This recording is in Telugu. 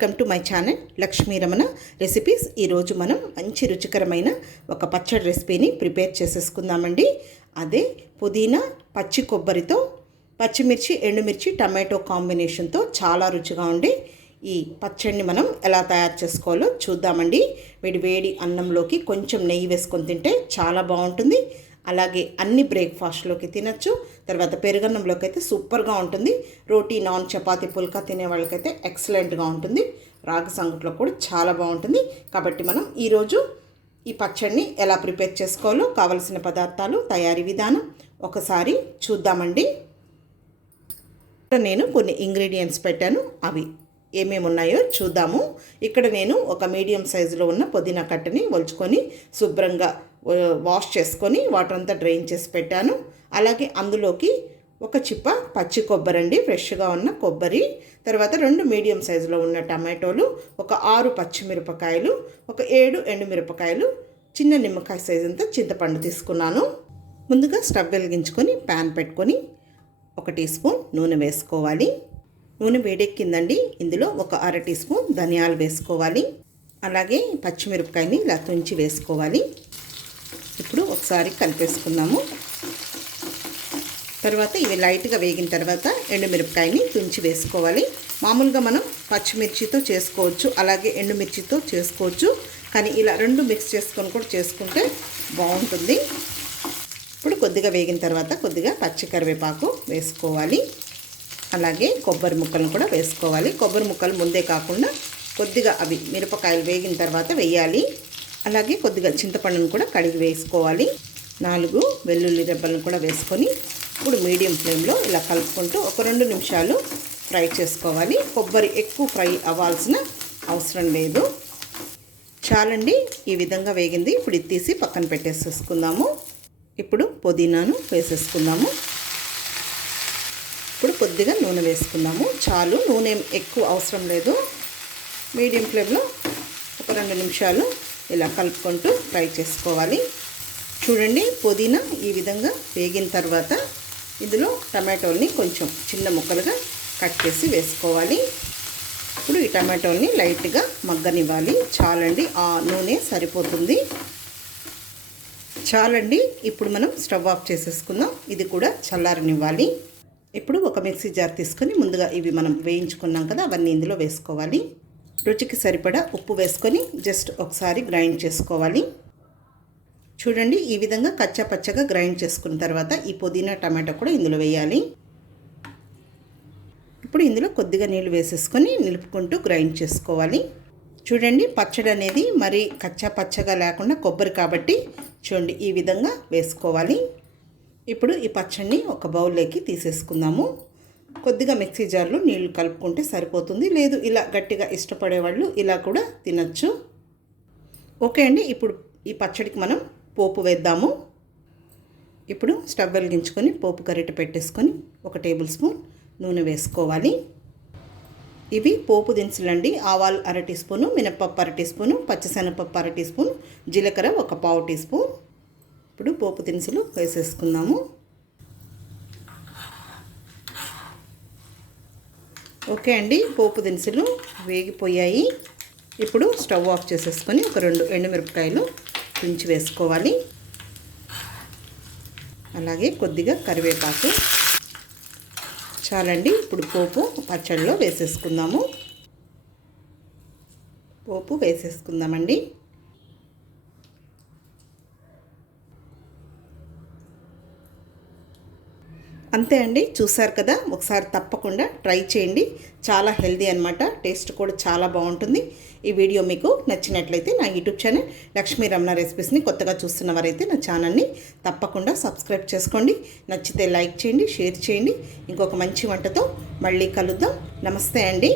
Welcome to my channel Lakshmi Ramana recipes. ఈరోజు మనం మంచి రుచికరమైన ఒక పచ్చడి రెసిపీని ప్రిపేర్ చేసేసుకుందామండి. అదే పుదీనా పచ్చి కొబ్బరితో పచ్చిమిర్చి ఎండుమిర్చి టమాటో కాంబినేషన్తో చాలా రుచిగా ఉండే ఈ పచ్చడిని మనం ఎలా తయారు చేసుకోవాలో చూద్దామండి. వేడి అన్నంలోకి కొంచెం నెయ్యి వేసుకొని తింటే చాలా బాగుంటుంది. అలాగే అన్ని బ్రేక్ఫాస్ట్లోకి తినచ్చు. తర్వాత పెరుగన్నంలోకి అయితే సూపర్గా ఉంటుంది. రోటీ నాన్ చపాతీ పుల్కా తినే వాళ్ళకైతే ఎక్సలెంట్గా ఉంటుంది. రాగి సంగట్లో కూడా చాలా బాగుంటుంది. కాబట్టి మనం ఈరోజు ఈ పచ్చడిని ఎలా ప్రిపేర్ చేసుకోవాలో కావలసిన పదార్థాలు తయారీ విధానం ఒకసారి చూద్దామండి. నేను కొన్ని ఇంగ్రీడియంట్స్ పెట్టాను, అవి ఏమేమి ఉన్నాయో చూద్దాము. ఇక్కడ నేను ఒక మీడియం సైజులో ఉన్న పుదీనా కట్టని ఒలుచుకొని శుభ్రంగా వాష్ చేసుకొని వాటర్ అంతా డ్రైన్ చేసి పెట్టాను. అలాగే అందులోకి ఒక చిప్ప పచ్చి కొబ్బరి అండి, ఫ్రెష్గా ఉన్న కొబ్బరి, తర్వాత 2 మీడియం సైజులో ఉన్న టమాటోలు, ఒక 6 పచ్చిమిరపకాయలు, ఒక 7 ఎండుమిరపకాయలు, చిన్న నిమ్మకాయ సైజు అంతా చింతపండు తీసుకున్నాను. ముందుగా స్టవ్ వెలిగించుకొని ప్యాన్ పెట్టుకొని 1 టీ స్పూన్ నూనె వేసుకోవాలి. నూనె వేడెక్కిందండి. ఇందులో ఒక 1/2 టీ స్పూన్ ధనియాలు వేసుకోవాలి. అలాగే పచ్చిమిరపకాయని ఇలా తుంచి వేసుకోవాలి. ఇప్పుడు ఒకసారి కలిపేసుకుందాము. తర్వాత ఇవి లైట్గా వేగిన తర్వాత ఎండుమిరపకాయని తుంచి వేసుకోవాలి. మామూలుగా మనం పచ్చిమిర్చితో చేసుకోవచ్చు, అలాగే ఎండుమిర్చితో చేసుకోవచ్చు, కానీ ఇలా 2 మిక్స్ చేసుకొని కూడా చేసుకుంటే బాగుంటుంది. ఇప్పుడు కొద్దిగా వేగిన తర్వాత కొద్దిగా పచ్చి కరివేపాకు వేసుకోవాలి. అలాగే కొబ్బరి ముక్కలను కూడా వేసుకోవాలి. కొబ్బరి ముక్కలు ముందే కాకుండా కొద్దిగా అవి మిరపకాయలు వేగిన తర్వాత వేయాలి. అలాగే కొద్దిగా చింతపండును కూడా కడిగి వేసుకోవాలి. 4 వెల్లుల్లి రెబ్బలను కూడా వేసుకొని ఇప్పుడు మీడియం ఫ్లేమ్లో ఇలా కలుపుకుంటూ ఒక 2 నిమిషాలు ఫ్రై చేసుకోవాలి. కొబ్బరి ఎక్కువ ఫ్రై అవ్వాల్సిన అవసరం లేదు, చాలండి. ఈ విధంగా వేగింది. ఇప్పుడు ఇది తీసి పక్కన పెట్టేసేసుకుందాము. ఇప్పుడు పుదీనాను వేసేసుకుందాము. ఇప్పుడు కొద్దిగా నూనె వేసుకుందాము, చాలు. నూనె ఎక్కువ అవసరం లేదు. మీడియం ఫ్లేమ్లో ఒక 2 నిమిషాలు ఇలా కలుపుకుంటూ ఫ్రై చేసుకోవాలి. చూడండి, పుదీనా ఈ విధంగా వేగిన తర్వాత ఇందులో టమాటోల్ని కొంచెం చిన్న ముక్కలుగా కట్ చేసి వేసుకోవాలి. ఇప్పుడు ఈ టమాటోల్ని లైట్గా మగ్గనివ్వాలి. చాలండి, ఆ నూనె సరిపోతుంది. చాలండి. ఇప్పుడు మనం స్టవ్ ఆఫ్ చేసేసుకుందాం. ఇది కూడా చల్లారనివ్వాలి. ఇప్పుడు ఒక మిక్సీ జార్ తీసుకొని ముందుగా ఇవి మనం వేయించుకున్నాం కదా, అవన్నీ ఇందులో వేసుకోవాలి. రుచికి సరిపడా ఉప్పు వేసుకొని జస్ట్ ఒకసారి గ్రైండ్ చేసుకోవాలి. చూడండి, ఈ విధంగా కచ్చా పచ్చగా గ్రైండ్ చేసుకున్న తర్వాత ఈ పుదీనా టమాటో కూడా ఇందులో వేయాలి. ఇప్పుడు ఇందులో కొద్దిగా నీళ్ళు వేసేసుకొని నిలుపుకుంటూ గ్రైండ్ చేసుకోవాలి. చూడండి, పచ్చడి అనేది మరి కచ్చా పచ్చగా లేకుండా కొబ్బరి కాబట్టి చూడండి ఈ విధంగా వేసుకోవాలి. ఇప్పుడు ఈ పచ్చడిని ఒక బౌల్లోకి తీసేసుకుందాము. కొద్దిగా మిక్సీ జార్లో నీళ్లు కలుపుకుంటే సరిపోతుంది. లేదు ఇలా గట్టిగా ఇష్టపడేవాళ్ళు ఇలా కూడా తినచ్చు. ఓకే అండి. ఇప్పుడు ఈ పచ్చడికి మనం పోపు వేద్దాము. ఇప్పుడు స్టవ్ వెలిగించుకొని పోపు గరిటె పెట్టేసుకొని 1 టేబుల్ స్పూన్ నూనె వేసుకోవాలి. ఇవి పోపు దినుసులండి. ఆవాలు 1/2 టీ స్పూను, మినపప్పు 1/2 టీ స్పూను, పచ్చిశనగపప్పు 1/2 టీ స్పూన్, జీలకర్ర 1/4 టీ స్పూన్. ఇప్పుడు పోపు దినుసులు వేసేసుకుందాము. ఓకే అండి, పోపు దినుసులు వేగిపోయాయి. ఇప్పుడు స్టవ్ ఆఫ్ చేసేసుకొని ఒక 2 ఎండుమిరపకాయలు తుంచి వేసుకోవాలి. అలాగే కొద్దిగా కరివేపాకు. చాలండి. ఇప్పుడు పోపు పచ్చడిలో వేసేసుకుందాము. పోపు వేసేసుకుందామండి. అంతే అండి, చూసారు కదా. ఒకసారి తప్పకుండా ట్రై చేయండి. చాలా హెల్దీ అనమాట. టేస్ట్ కూడా చాలా బాగుంటుంది. ఈ వీడియో మీకు నచ్చినట్లయితే నా యూట్యూబ్ ఛానల్ లక్ష్మీ రమణ రెసిపీస్ని కొత్తగా చూస్తున్నవారైతే నా ఛానల్ని తప్పకుండా సబ్స్క్రైబ్ చేసుకోండి. నచ్చితే లైక్ చేయండి, షేర్ చేయండి. ఇంకొక మంచి వంటతో మళ్ళీ కలుద్దాం. నమస్తే అండి.